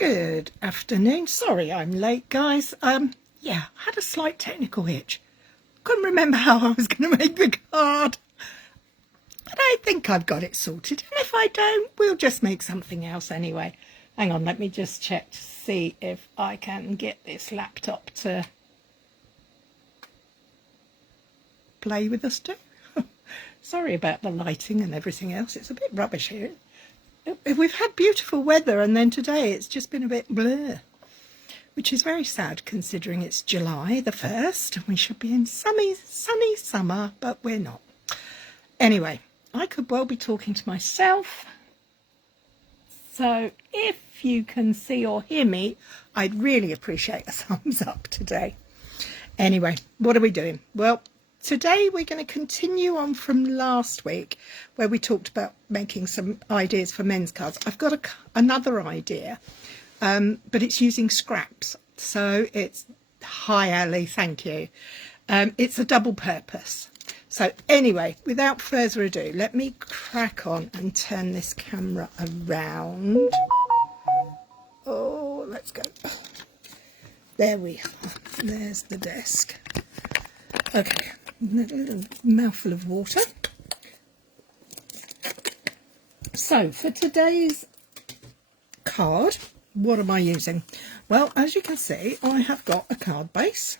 Good afternoon. Sorry I'm late, guys. Yeah, I had a slight technical hitch. Couldn't remember how I was going to make the card. But I think I've got it sorted. And if I don't, we'll just make something else anyway. Hang on, let me just check to see if I can get this laptop to play with us too. Sorry about the lighting and everything else. It's a bit rubbish here. We've had beautiful weather and then today it's just been a bit blur, which is very sad considering it's July the 1st and we should be in sunny summer, but we're not. Anyway, I could well be talking to myself, so if you can see or hear me, I'd really appreciate a thumbs up today. Anyway, what are we doing? Well, today we're going to continue on from last week where we talked about making some ideas for men's cards. I've got another idea, but it's using scraps. So it's, hi Ali, thank you. It's a double purpose. So anyway, without further ado, let me crack on and turn this camera around. Oh, let's go. There we are. There's the desk. Okay. A little mouthful of water. So for today's card, what am I using? Well, as you can see, I have got a card base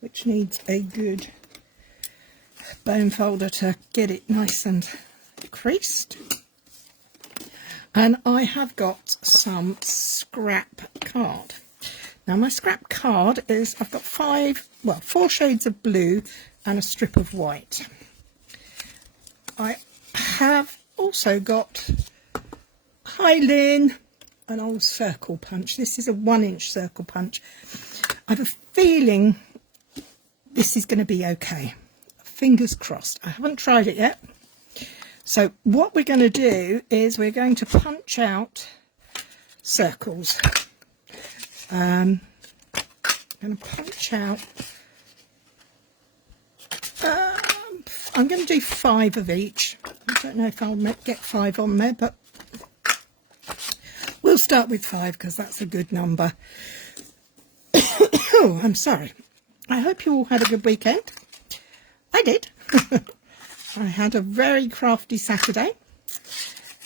which needs a good bone folder to get it nice and creased, and I have got some scrap card. Now my scrap card is, I've got four shades of blue and a strip of white. I have also got, hi Lynn, an old circle punch. This is a 1-inch circle punch. I have a feeling this is going to be okay. Fingers crossed. I haven't tried it yet. So what we're going to do is we're going to punch out circles. I'm going to punch out, I'm going to do 5 of each. I don't know if I'll get 5 on there, but we'll start with 5 because that's a good number. Oh, I'm sorry. I hope you all had a good weekend. I did. I had a very crafty Saturday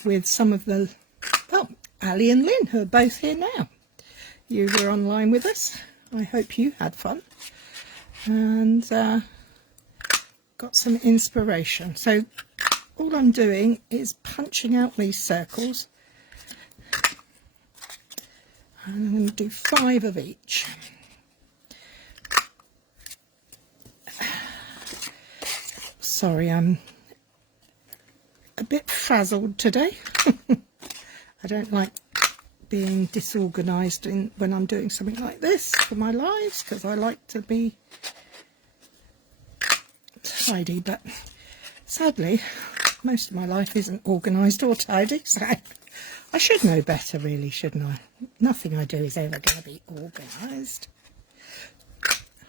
with some of the, well, Ali and Lynn, who are both here now. You were online with us. I hope you had fun and got some inspiration. So all I'm doing is punching out these circles, and I'm going to do 5 of each. Sorry, I'm a bit frazzled today. I don't like being disorganised when I'm doing something like this for my lives, because I like to be tidy, but sadly most of my life isn't organised or tidy, so I should know better really, shouldn't I? Nothing I do is ever going to be organised.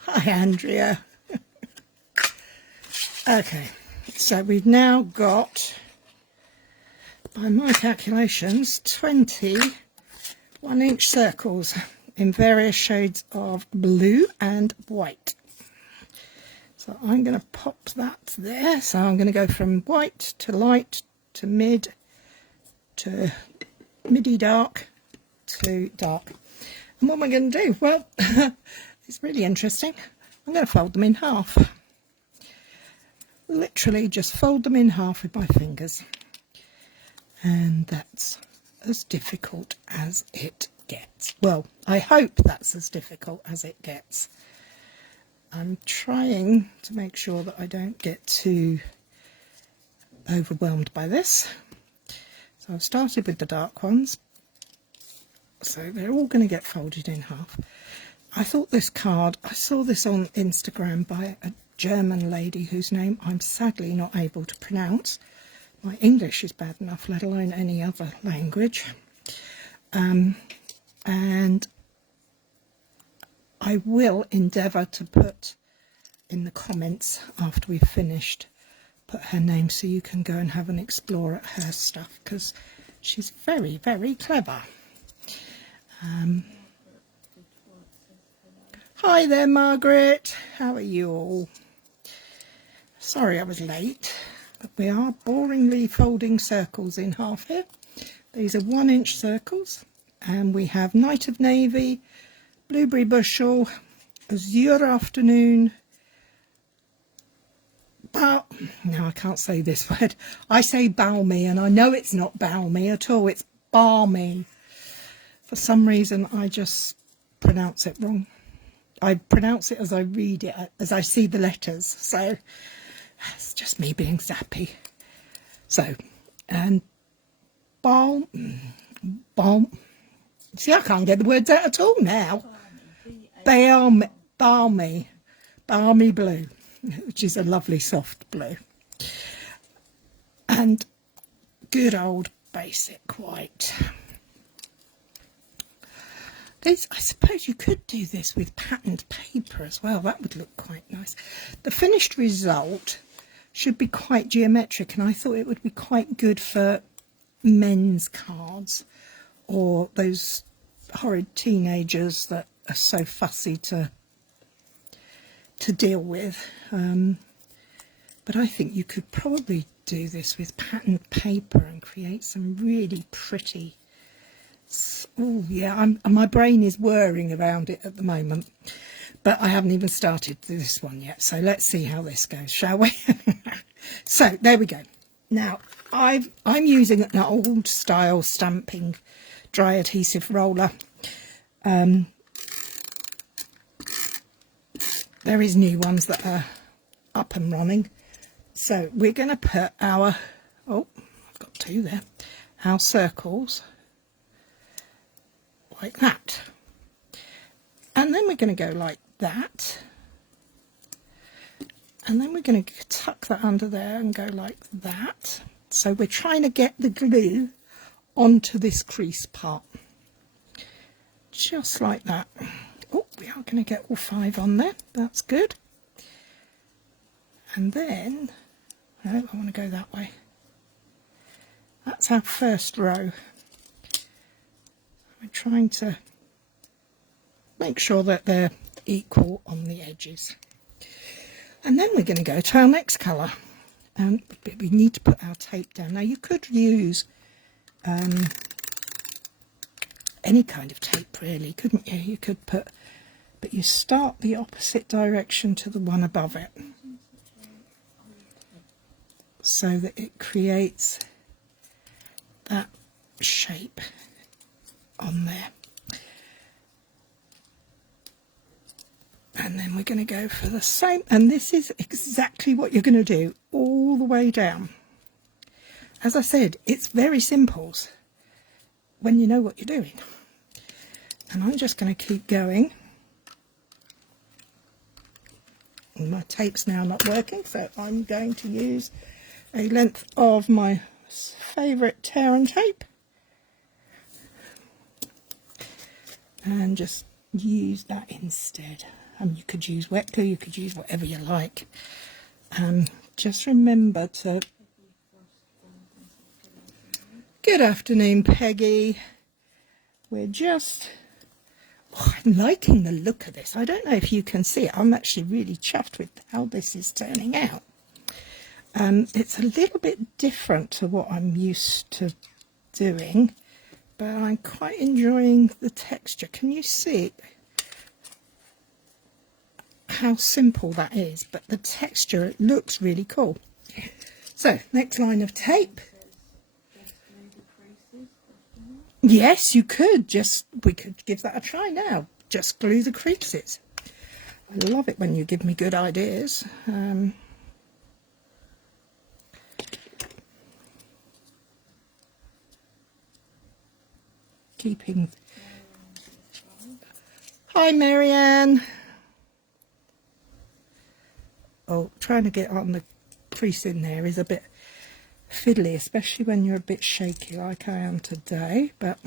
Hi Andrea. Okay, so we've now got, by my calculations, 20 1-inch circles in various shades of blue and white. So I'm going to pop that there. So I'm going to go from white to light to mid to midi dark to dark. And what am I going to do? Well, it's really interesting. I'm going to fold them in half. Literally just fold them in half with my fingers. And that's as difficult as it gets. Well, I hope that's as difficult as it gets. I'm trying to make sure that I don't get too overwhelmed by this. So I've started with the dark ones. So they're all going to get folded in half. I thought this card, I saw this on Instagram by a German lady whose name I'm sadly not able to pronounce. My English is bad enough, let alone any other language. And I will endeavour to put in the comments after we've finished, put her name so you can go and have an explore at her stuff, because she's very, very clever. Hi there, Margaret. How are you all? Sorry I was late, but we are boringly folding circles in half here. These are 1-inch circles, and we have Night of Navy, Blueberry Bushel, Azure Afternoon, no, I can't say this word. I say balmy, and I know it's not balmy at all. It's balmy. For some reason, I just pronounce it wrong. I pronounce it as I read it, as I see the letters. So it's just me being zappy. So, and balm. See, I can't get the words out at all now. Balmy blue, which is a lovely soft blue. And good old basic white. I suppose you could do this with patterned paper as well. That would look quite nice. The finished result should be quite geometric, and I thought it would be quite good for men's cards or those horrid teenagers that are so fussy to deal with. But I think you could probably do this with patterned paper and create some really pretty. Oh yeah, my brain is whirring around it at the moment, but I haven't even started this one yet. So let's see how this goes, shall we? So there we go. Now I'm using an old style stamping dry adhesive roller. There is new ones that are up and running. So we're going to put our, oh, I've got two there, our circles like that. And then we're going to go like that. And then we're going to tuck that under there and go like that. So we're trying to get the glue onto this crease part. Just like that. Oh, we are going to get all 5 on there. That's good. And then, no, I want to go that way. That's our first row. We're trying to make sure that they're equal on the edges. And then we're going to go to our next colour. But we need to put our tape down. Now you could use any kind of tape really, couldn't you? You could put, but you start the opposite direction to the one above it, so that it creates that shape on there. And then we're going to go for the same, and this is exactly what you're going to do all the way down. As I said, it's very simple when you know what you're doing. And I'm just going to keep going. And my tape's now not working, so I'm going to use a length of my favourite tear and tape. And just use that instead. You could use wet glue, you could use whatever you like. Just remember to... Good afternoon, Peggy. We're just... Oh, I'm liking the look of this. I don't know if you can see it. I'm actually really chuffed with how this is turning out. It's a little bit different to what I'm used to doing, but I'm quite enjoying the texture. Can you see how simple that is? But the texture, it looks really cool. So, next line of tape. Yes, you could. We could give that a try now. Just glue the creases. I love it when you give me good ideas. Keeping... Hi, Marianne. Oh, trying to get on the crease in there is a bit fiddly, especially when you're a bit shaky like I am today, but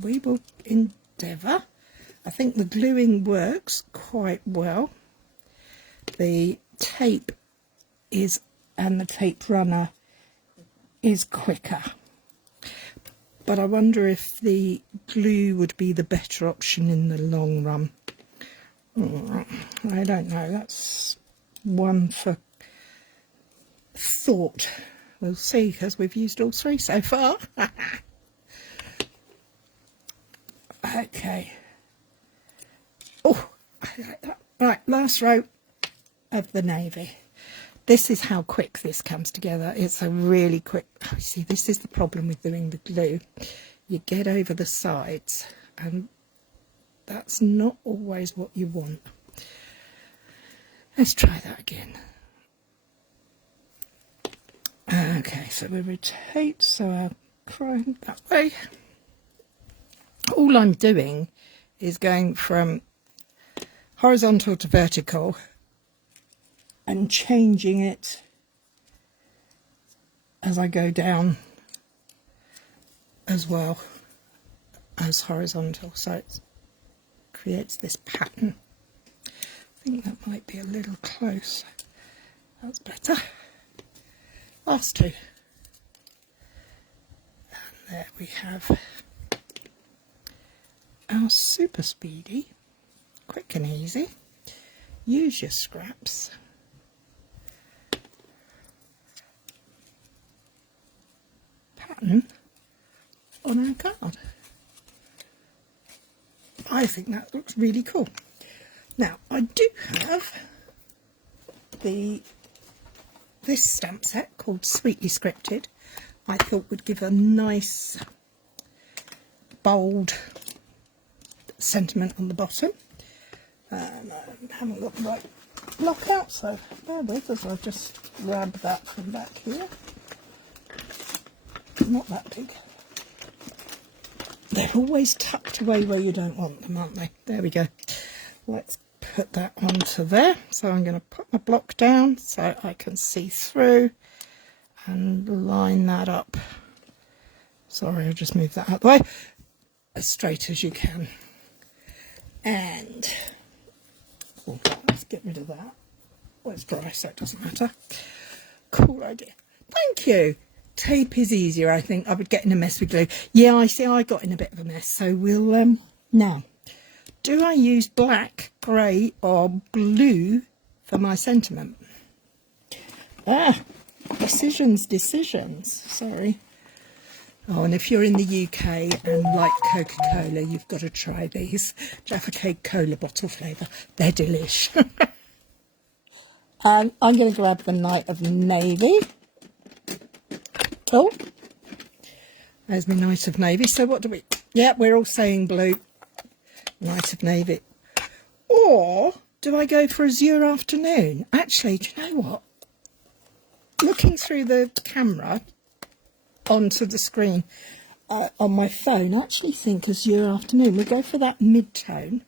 we will endeavour. I think the gluing works quite well. The tape is, and the tape runner is quicker. but I wonder if the glue would be the better option in the long run. I don't know. That's one for thought. We'll see, because we've used all three so far. Okay. Oh, I like that. Right, last row of the navy. This is how quick this comes together. It's a really quick... Oh, see, this is the problem with doing the glue. You get over the sides, and that's not always what you want. Let's try that again. Okay, so we rotate, so I'll try that way. All I'm doing is going from horizontal to vertical and changing it as I go down as well as horizontal, so it creates this pattern. I think that might be a little close. That's better. Last two. And there we have our super speedy, quick and easy. Use your scraps. Pattern on our card. I think that looks really cool. Now, I do have this stamp set called Sweetly Scripted. I thought would give a nice, bold sentiment on the bottom. And I haven't got the right block out, so bear with us. I'll just grab that from back here. Not that big. They're always tucked away where you don't want them, aren't they? There we go. Let's put that onto there. So I'm going to put my block down so I can see through and line that up. Sorry, I'll just move that out of the way. As straight as you can. And let's get rid of that. Well, it's dry, so it doesn't matter. Cool idea. Thank you. Tape is easier, I think. I would get in a mess with glue. Yeah, I see I got in a bit of a mess. So we'll, now, do I use black, grey or blue for my sentiment? Decisions. Sorry. Oh, and if you're in the UK and like Coca-Cola, you've got to try these. Jaffa Cake Cola bottle flavour. They're delish. And I'm going to grab the Night of Navy. Oh, there's my Night of Navy. So what do we... Yeah, we're all saying blue. Night of Navy. Or do I go for Azure Afternoon? Actually, do you know what? Looking through the camera onto the screen on my phone, I actually think Azure Afternoon. We'll go for that mid-tone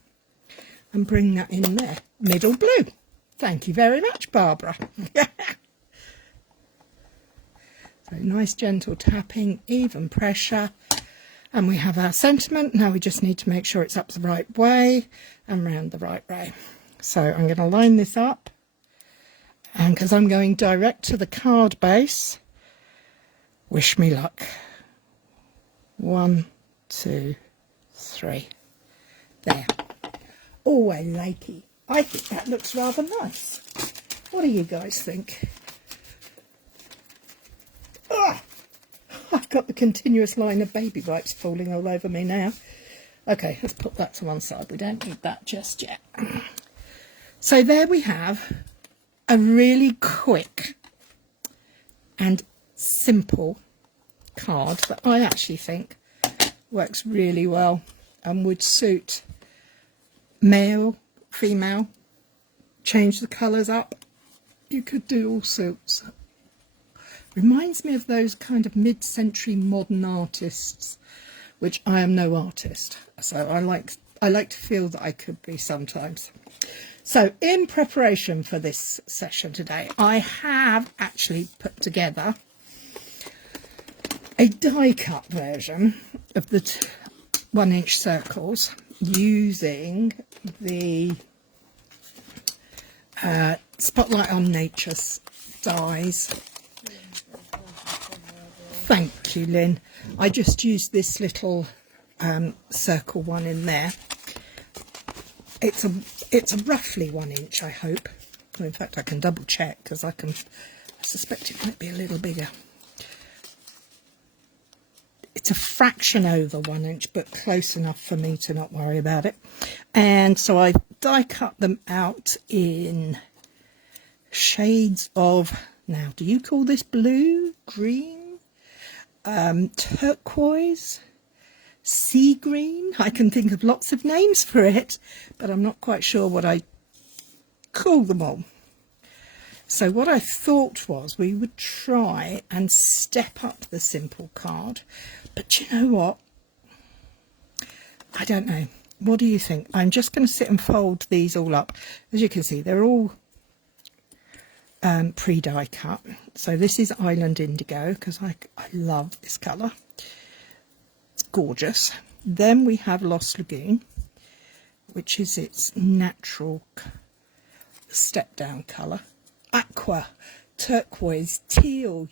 and bring that in there. Middle blue. Thank you very much, Barbara. So nice gentle tapping, even pressure. And we have our sentiment. Now we just need to make sure it's up the right way and round the right way. So I'm going to line this up. And because I'm going direct to the card base, wish me luck. 1, 2, 3. There. Oh, I like it. I think that looks rather nice. What do you guys think? Ah, I've got the continuous line of baby wipes falling all over me now. Okay, let's put that to one side. We don't need that just yet. So there we have a really quick and simple card that I actually think works really well and would suit male, female, change the colours up. You could do all sorts. Reminds me of those kind of mid-century modern artists, which I am no artist, so I like to feel that I could be sometimes. So in preparation for this session today, I have actually put together a die cut version of the 1-inch circles using the Spotlight on Nature's dies. Thank you, Lynn. I just used this little circle one in there. It's a roughly 1 inch, I hope. Well, in fact, I can double check because I suspect it might be a little bigger. It's a fraction over 1 inch, but close enough for me to not worry about it. And so I die cut them out in shades of, now, do you call this blue, green, turquoise, sea green? I can think of lots of names for it, but I'm not quite sure what I call them all. So what I thought was we would try and step up the simple card, but you know what? I don't know. What do you think? I'm just going to sit and fold these all up. As you can see, they're all pre-die cut. So this is Island Indigo because I love this colour. It's gorgeous. Then we have Lost Lagoon, which is its natural step down colour. Aqua, turquoise, teal.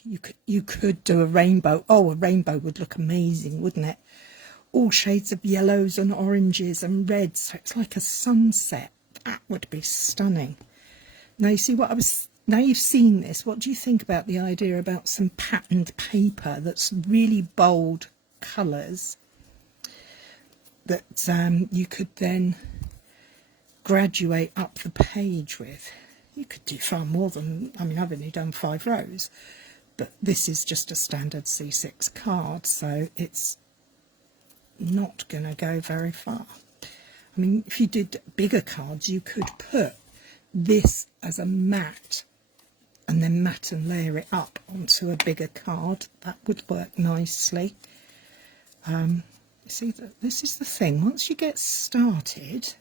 You could do a rainbow. Oh, a rainbow would look amazing, wouldn't it? All shades of yellows and oranges and reds, so it's like a sunset. That would be stunning. Now you see what now you've seen this, what do you think about the idea about some patterned paper that's really bold colours that you could then graduate up the page with? You could do far more than, I mean, I've only done 5 rows, but this is just a standard C6 card, so it's not going to go very far. I mean, if you did bigger cards, you could put this as a mat and then mat and layer it up onto a bigger card. That would work nicely. You see, this is the thing. Once you get started,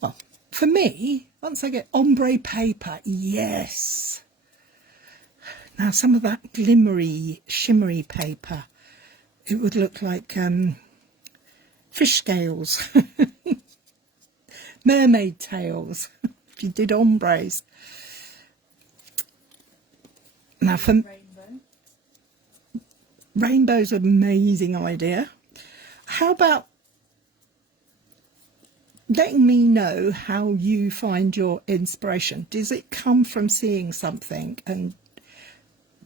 well, for me, once I get ombre paper, yes. Now some of that glimmery, shimmery paper, it would look like fish scales, mermaid tails, if you did ombres. Now for rainbow's an amazing idea. How about letting me know how you find your inspiration? Does it come from seeing something and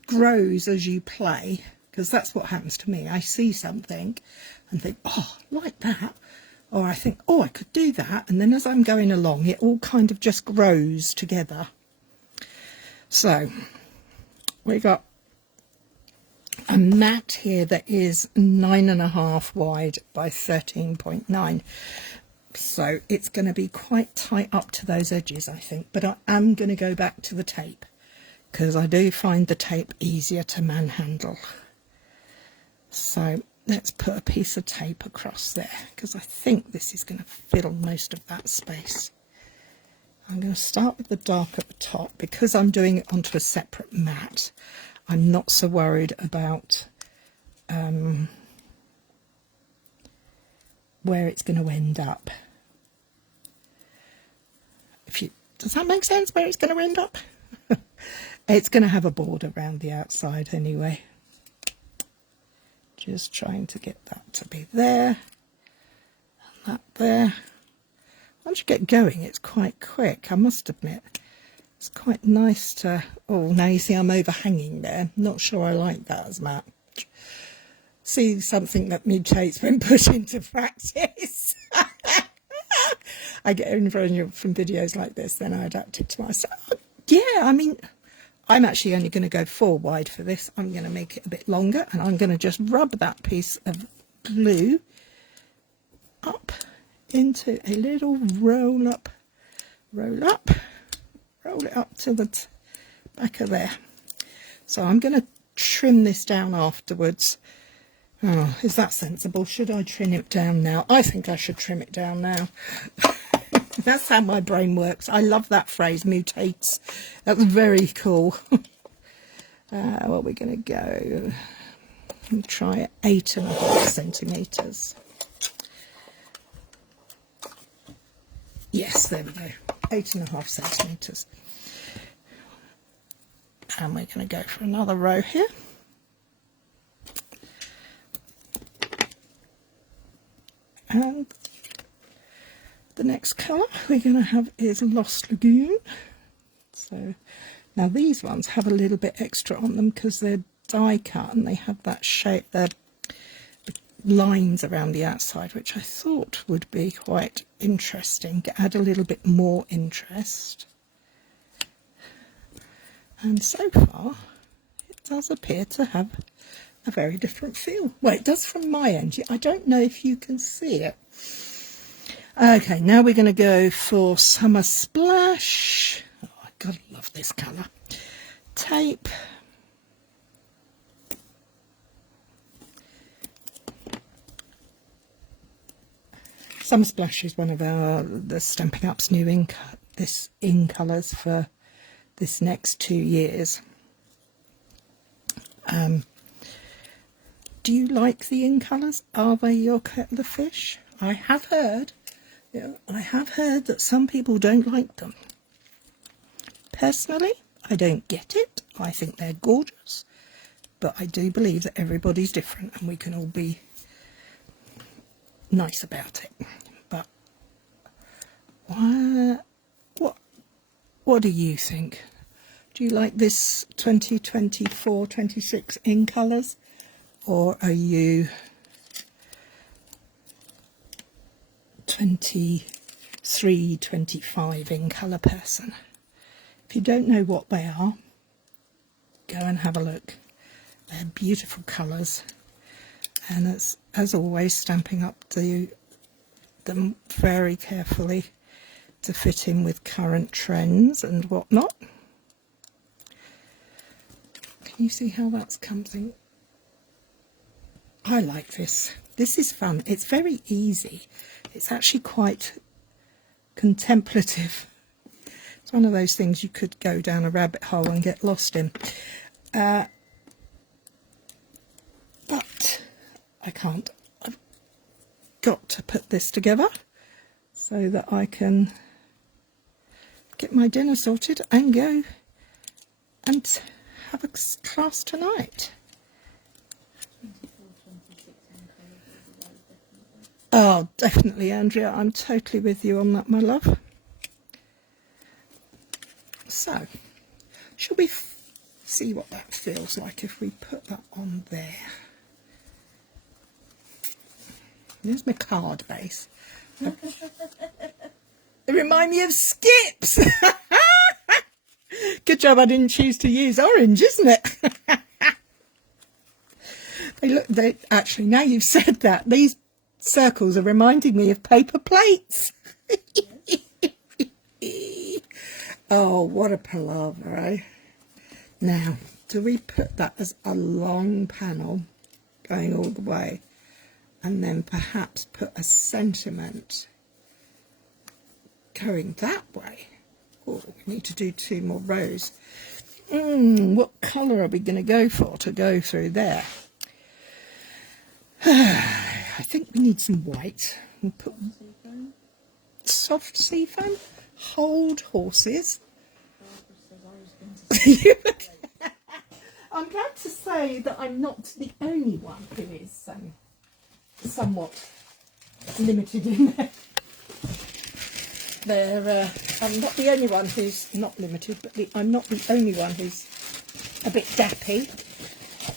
grows as you play? Because that's what happens to me. I see something and think, oh, like that. Or I think, oh, I could do that. And then as I'm going along, it all kind of just grows together. So we got a mat here that is 9.5 wide by 13.9. So it's going to be quite tight up to those edges, I think. But I am going to go back to the tape because I do find the tape easier to manhandle. So let's put a piece of tape across there because I think this is going to fill most of that space. I'm going to start with the dark at the top because I'm doing it onto a separate mat. I'm not so worried about where it's going to end up. Does that make sense, where it's going to end up? It's going to have a border around the outside anyway. Just trying to get that to be there and that there. Once you get going, it's quite quick, I must admit. It's quite nice to... Oh, now you see I'm overhanging there. Not sure I like that as much. See, something that mutates when put into practice. I get inspiration from videos like this, then I adapt it to myself. Yeah, I mean, I'm actually only going to go 4 wide for this. I'm going to make it a bit longer, and I'm going to just rub that piece of glue up into a little roll up, roll it up to the back of there. So I'm going to trim this down afterwards. Oh, is that sensible? Should I trim it down now? I think I should trim it down now. That's how my brain works. I love that phrase, mutates. That's very cool. Where are we going to go? Let me try 8.5 centimetres. Yes, there we go. 8.5 centimetres. And we're going to go for another row here. And the next colour we're going to have is Lost Lagoon. So now these ones have a little bit extra on them because they're die cut and they have that shape, the lines around the outside, which I thought would be quite interesting, to add a little bit more interest. And so far it does appear to have a very different feel. Well, it does from my end. I don't know if you can see it. Okay, now we're going to go for Summer Splash. Oh, I gotta love this colour. Tape. Summer Splash is one of the Stampin' Up's new in colours for this next 2 years. Do you like the in colours? Are they your kettle of fish? I have heard that some people don't like them. Personally, I don't get it. I think they're gorgeous, but I do believe that everybody's different and we can all be nice about it. But what do you think? Do you like this 2024-26 in colours, or are you 23-25 in colour person? If you don't know what they are, go and have a look. They're beautiful colours, and as always, Stampin' Up do them very carefully to fit in with current trends and whatnot. Can you see how that's coming? I like this. This is fun. It's very easy. It's actually quite contemplative. It's one of those things you could go down a rabbit hole and get lost in. But I can't. I've got to put this together so that I can get my dinner sorted and go and have a class tonight. Oh, definitely, Andrea. I'm totally with you on that, my love. So, shall we see what that feels like if we put that on there? There's my card base. They remind me of Skips. Good job I didn't choose to use orange, isn't it? They actually, now you've said that, these circles are reminding me of paper plates. Oh, what a palaver, eh? Now, do we put that as a long panel going all the way, and then perhaps put a sentiment going that way? Oh, we need to do 2 more rows. What colour are we going to go for to go through there? I think we need some white. We'll put soft sea foam. Hold horses. I'm glad to say that I'm not the only one who is somewhat limited in there. I'm not the only one who's not limited, but I'm not the only one who's a bit dappy.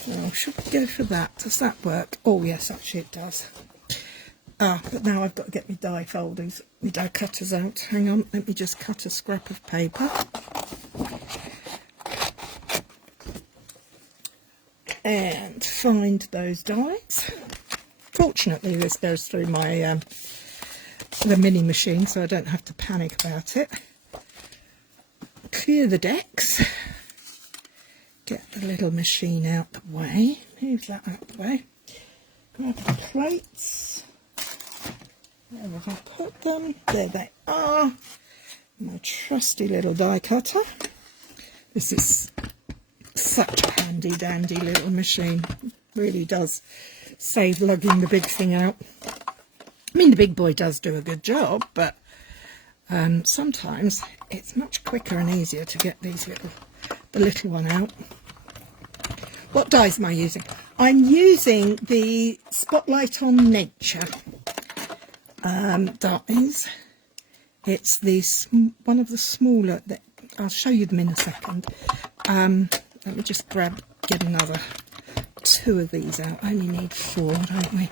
Oh, should we go for that? Does that work? Oh yes, actually it does. But now I've got to get my die folders, my die cutters out. Hang on, let me just cut a scrap of paper. And find those dies. Fortunately, this goes through my the mini machine, so I don't have to panic about it. Clear the decks. Get the little machine out the way. Move that out the way. Grab the plates. Where have I put them? There they are. My trusty little die cutter. This is such a handy dandy little machine. Really does save lugging the big thing out. I mean, the big boy does do a good job, but sometimes it's much quicker and easier to get the little one out. What dies am I using? I'm using the Spotlight on Nature. dies. It's this one of the smaller. I'll show you them in a second. Let me just get another 2 of these out. I only need 4, don't we?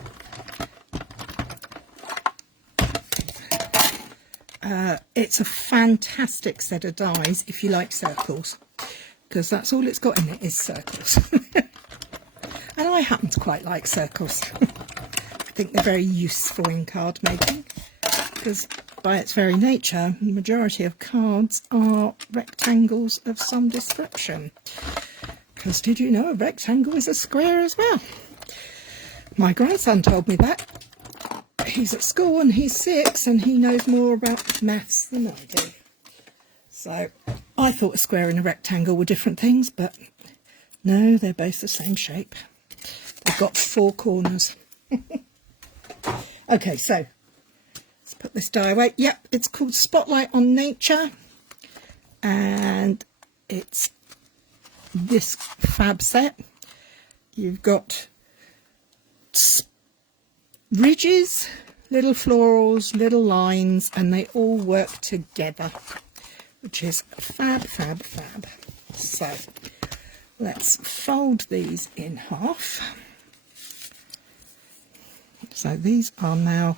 It's a fantastic set of dies if you like circles, because that's all it's got in it is circles. And I happen to quite like circles. I think they're very useful in card making, because by its very nature, the majority of cards are rectangles of some description. Because did you know a rectangle is a square as well? My grandson told me that. He's at school and he's 6 and he knows more about maths than I do. So I thought a square and a rectangle were different things, but no, they're both the same shape. They've got 4 corners. Okay, so let's put this die away. Yep, it's called Spotlight on Nature, and it's this fab set. You've got ridges, little florals, little lines, and they all work together, which is fab, fab, fab. So let's fold these in half. So these are now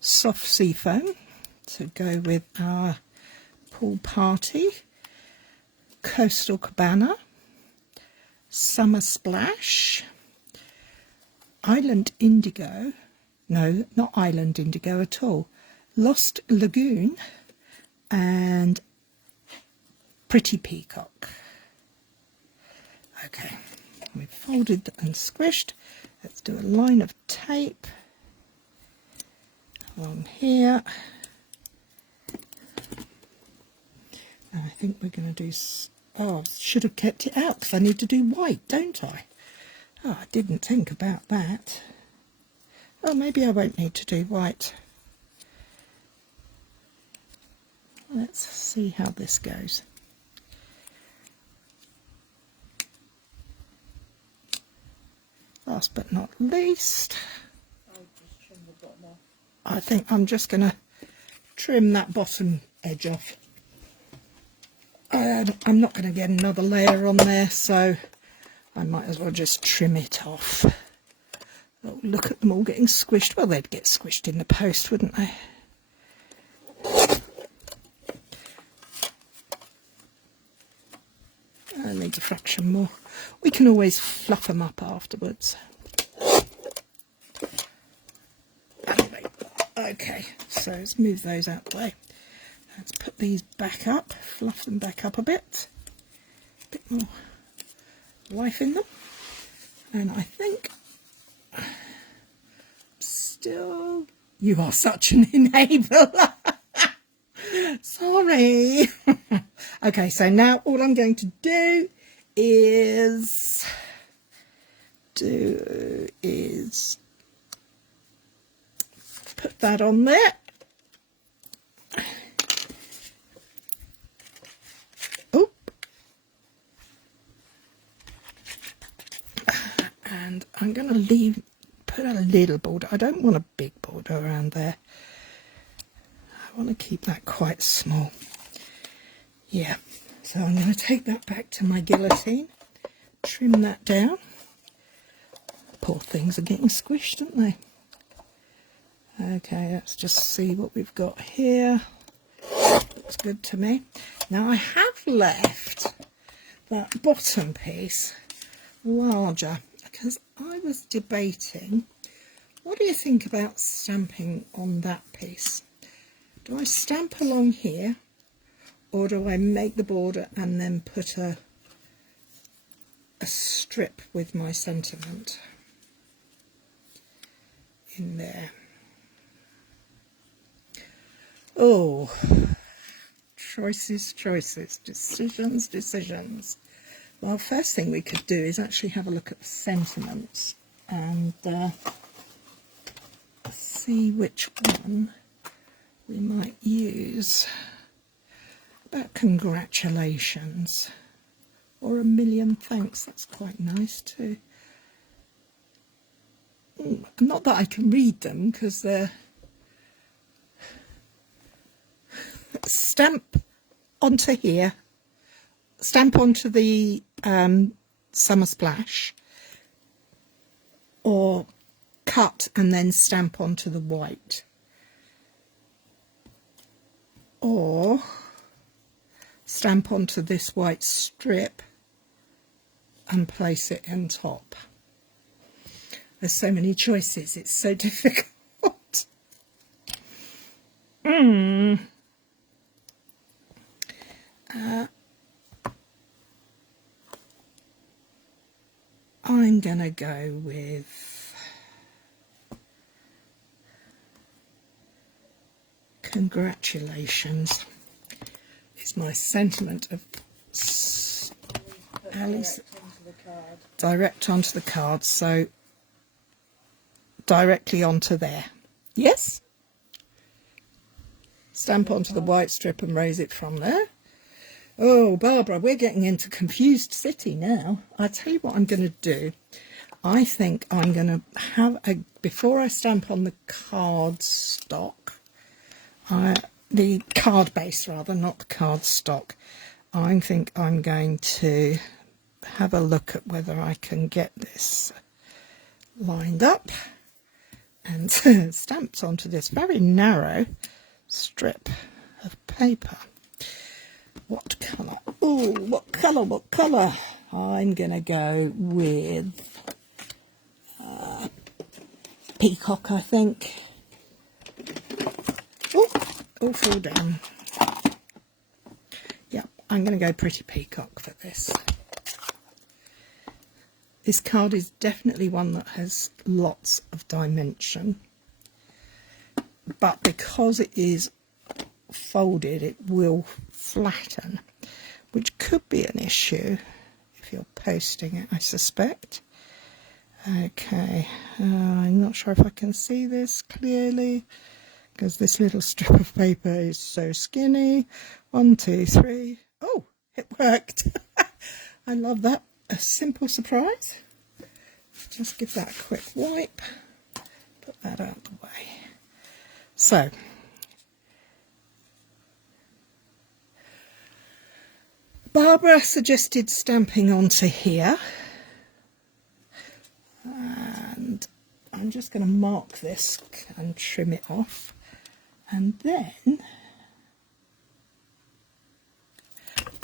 soft seafoam to go with our pool party, coastal cabana, summer splash, island indigo, no, not island indigo at all, lost lagoon, and pretty peacock. Okay, we've folded and squished. Let's do a line of tape along here. And I think we're going to do... Oh, I should have kept it out because I need to do white, don't I? Oh, I didn't think about that. Oh, maybe I won't need to do white. Let's see how this goes. Last but not least, I think I'm just going to trim that bottom edge off. I'm not going to get another layer on there, so I might as well just trim it off. Oh, look at them all getting squished. Well, they'd get squished in the post, wouldn't they? I need a fraction more. We can always fluff them up afterwards. Anyway, okay, so let's move those out of the way. Let's put these back up, fluff them back up a bit more life in them. And I think still, you are such an enabler. Sorry. Okay, so now all I'm going to do is put that on there. Oh, and I'm going to put a little border. I don't want a big border around there. I want to keep that quite small. Yeah, so I'm going to take that back to my guillotine, trim that down. Poor things are getting squished, aren't they? Okay, let's just see what we've got here. Looks good to me. Now I have left that bottom piece larger because I was debating, what do you think about stamping on that piece? Do I stamp along here, or do I make the border and then put a strip with my sentiment in there? Oh, choices, decisions. Well, first thing we could do is actually have a look at the sentiments and see which one we might use. About congratulations or a million thanks, that's quite nice too. Not that I can read them because they're stamp onto here, stamp onto the Summer Splash, or cut and then stamp onto the white, or stamp onto this white strip and place it on top. There's so many choices, it's so difficult. I'm gonna go with congratulations is my sentiment of Alice. Direct onto the card, so directly onto there. Yes? Stamp onto the white strip and raise it from there. Oh, Barbara, we're getting into Confused City now. I tell you what I'm going to do. I think I'm going to have a, before I stamp on the cardstock, the card base rather, not the cardstock, I think I'm going to have a look at whether I can get this lined up and stamped onto this very narrow strip of paper. What colour? Oh, what colour, what colour? I'm going to go with peacock, I think. Oh, all fall down. Yeah, I'm going to go pretty peacock for this. This card is definitely one that has lots of dimension, but because it is folded it will flatten, which could be an issue if you're posting it, I suspect. Okay, I'm not sure if I can see this clearly because this little strip of paper is so skinny. 1, 2, 3. Oh, it worked. I love that. A simple surprise. Just give that a quick wipe, put that out the way. So Barbara suggested stamping onto here, and I'm just going to mark this and trim it off, and then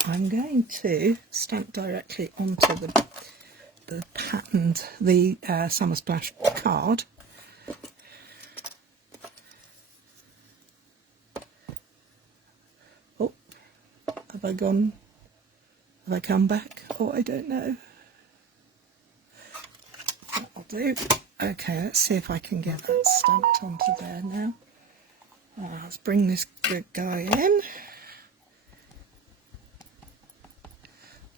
I'm going to stamp directly onto the patterned, the Summer Splash card. Oh, have I gone? Have I come back? Oh, I don't know. That'll do. Okay, let's see if I can get that stamped onto there now. Let's bring this good guy in.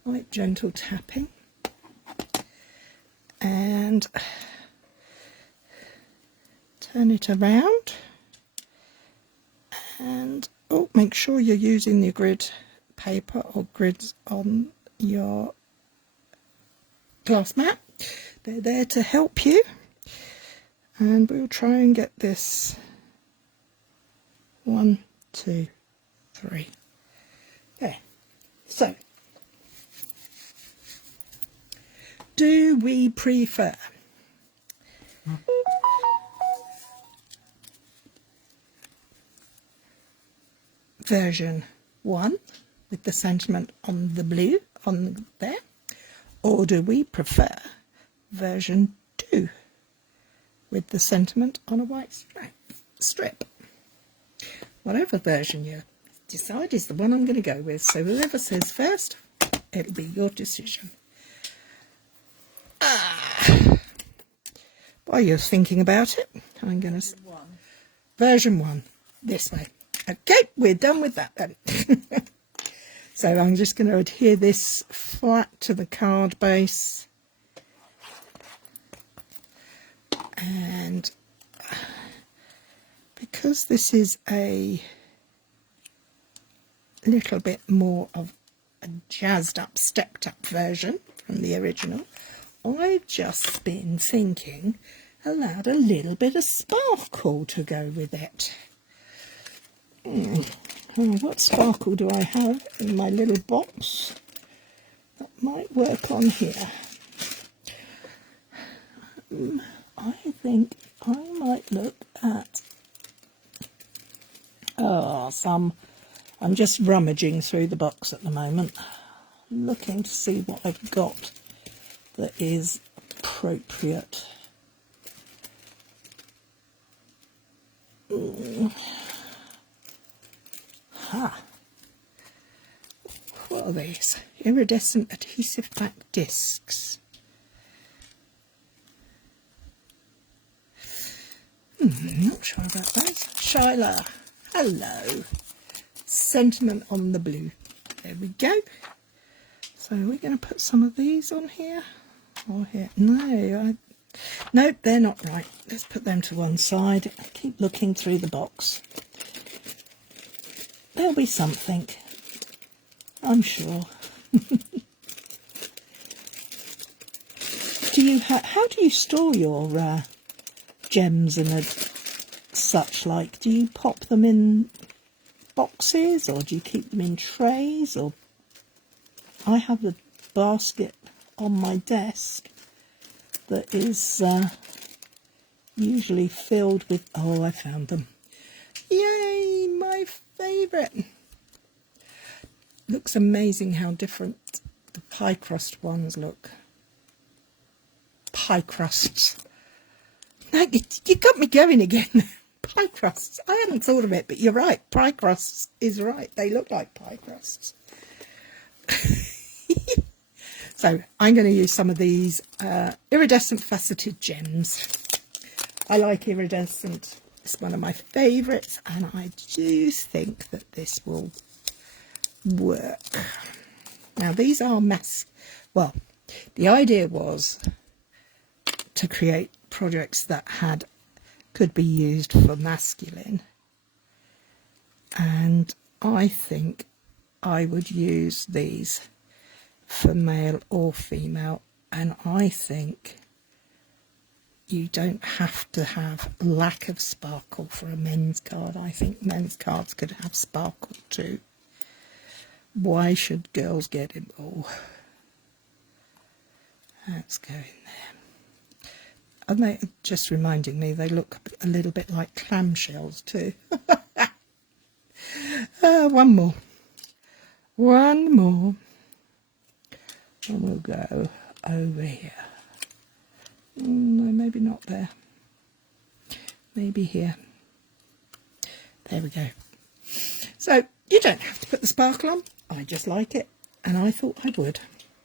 Light gentle tapping. And turn it around. And, oh, make sure you're using the grid paper or grids on your glass mat. They're there to help you, and we'll try and get this 1, 2, 3 there. So do we prefer version 1 with the sentiment on the blue on there, or do we prefer version 2 with the sentiment on a white strip? Whatever version you decide is the one I'm going to go with, so whoever says first, it'll be your decision. While you're thinking about it, I'm going to version 1 this way. Okay, we're done with that then. So I'm just going to adhere this flat to the card base, and because this is a little bit more of a jazzed up, stepped up version from the original, I've just been thinking allowed a little bit of sparkle to go with it. Oh, what sparkle do I have in my little box that might work on here? I think I might look at I'm just rummaging through the box at the moment, looking to see what I've got that is appropriate. What are these? Iridescent adhesive back discs. Not sure about those. Shyla, hello. Sentiment on the blue. There we go. So we're going to put some of these on here. Or here. No, nope, they're not right. Let's put them to one side. Keep looking through the box. There'll be something, I'm sure. How do you store your gems and such like? Do you pop them in boxes, or do you keep them in trays? Or I have a basket on my desk that is usually filled with, oh, I found them. Yay, my favourite. Looks amazing how different the pie crust ones look. Pie crusts. No, you got me going again. Pie crusts. I hadn't thought of it, but you're right. Pie crusts is right. They look like pie crusts. So I'm going to use some of these iridescent faceted gems. I like iridescent. It's one of my favourites, and I do think that this will work. Now these are well, the idea was to create projects that could be used for masculine, and I think I would use these for male or female, and I think you don't have to have lack of sparkle for a men's card. I think men's cards could have sparkle too. Why should girls get it all? Let's go in there. And they just reminding me they look a little bit like clamshells too. One more. One more. And we'll go over here. No, maybe not there. Maybe here. There we go. So you don't have to put the sparkle on. I just like it, and I thought I would.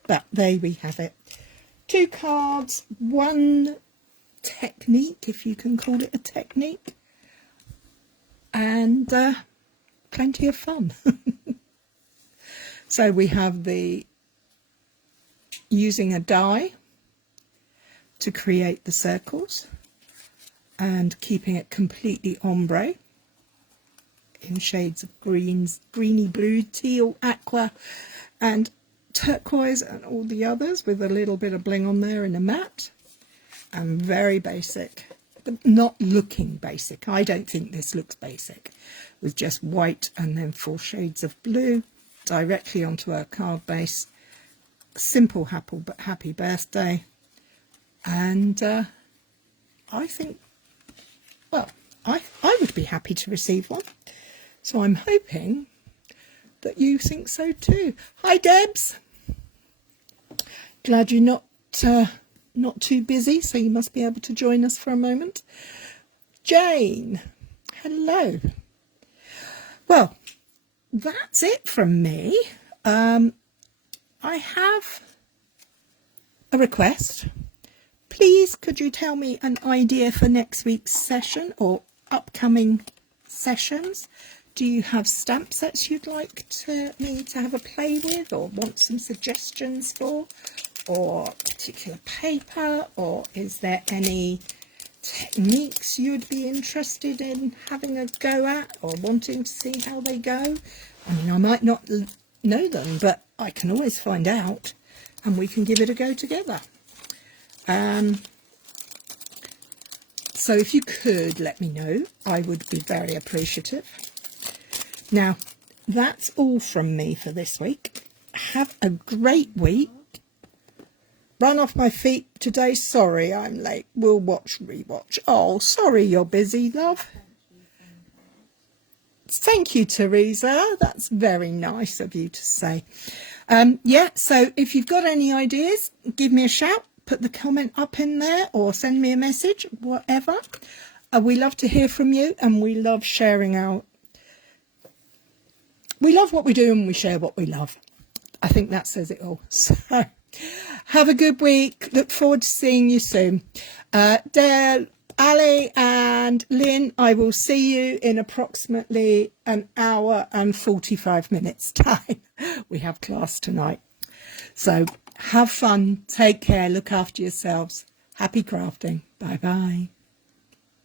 But there we have it. 2 cards, 1 technique, if you can call it a technique, and plenty of fun. So we have the using a die to create the circles and keeping it completely ombre in shades of greens, greeny blue, teal, aqua and turquoise and all the others, with a little bit of bling on there in a matte, and very basic, but not looking basic. I don't think this looks basic, with just white and then 4 shades of blue directly onto our card base. Simple happy birthday. And I think, well, I would be happy to receive one. So I'm hoping that you think so too. Hi Debs. Glad you're not too busy, so you must be able to join us for a moment. Jane, hello. Well, that's it from me. I have a request. Please, could you tell me an idea for next week's session or upcoming sessions? Do you have stamp sets you'd like me to have a play with, or want some suggestions for, or particular paper, or is there any techniques you'd be interested in having a go at, or wanting to see how they go? I mean, I might not know them, but I can always find out, and we can give it a go together. So if you could let me know, I would be very appreciative. Now, that's all from me for this week. Have a great week. Run off my feet today. Sorry I'm late. We'll rewatch. Oh, sorry you're busy, love. Thank you, Teresa. That's very nice of you to say. Yeah, so if you've got any ideas, give me a shout. Put the comment up in there or send me a message, whatever. We love to hear from you, and we love sharing we love what we do and we share what we love. I think that says it all. So have a good week. Look forward to seeing you soon. Dale, Ali and Lynn, I will see you in approximately an hour and 45 minutes time. We have class tonight. So have fun, take care, look after yourselves. Happy crafting. Bye bye.